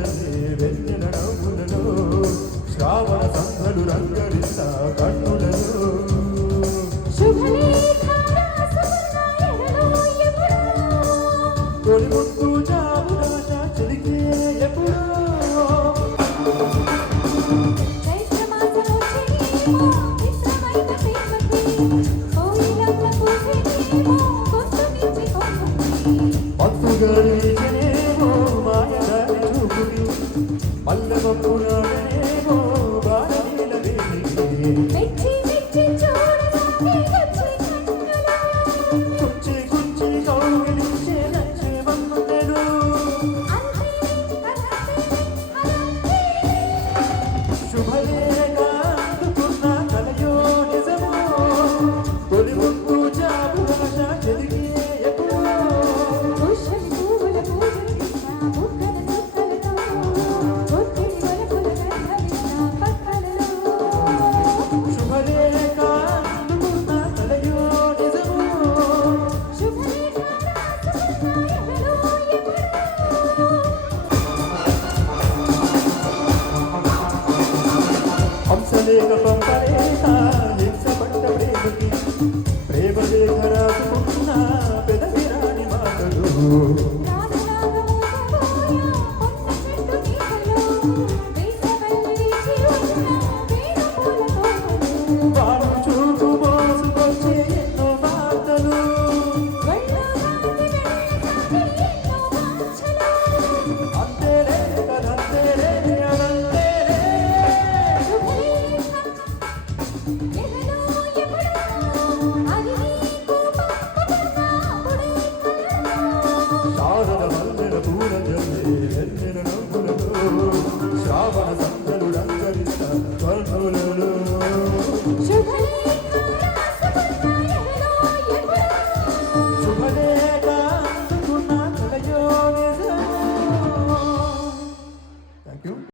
వెన్నెలనే వెన్నెల నవ్వులలో శ్రావణ సంఘలు రంగరిస్తా కన్నులలో తొలి ముద్దు జాబు రాజా చెలికే ఎప్పుడో పత్తుగరీజనేమో మాయదారి చూపుడి పల్లెమప్పునాడనేమో బాణీల వేదికి కుచ్చి కుచ్చి కౌగిలించే నచ్చే వన్నెలు శుభలేఖ అందుకున్న కలయో నిజమో తొలి ముద్దు జాబు రాజా చెలికే హంసలేఖ పంపలేక హింసపడ్డ ప్రేమకి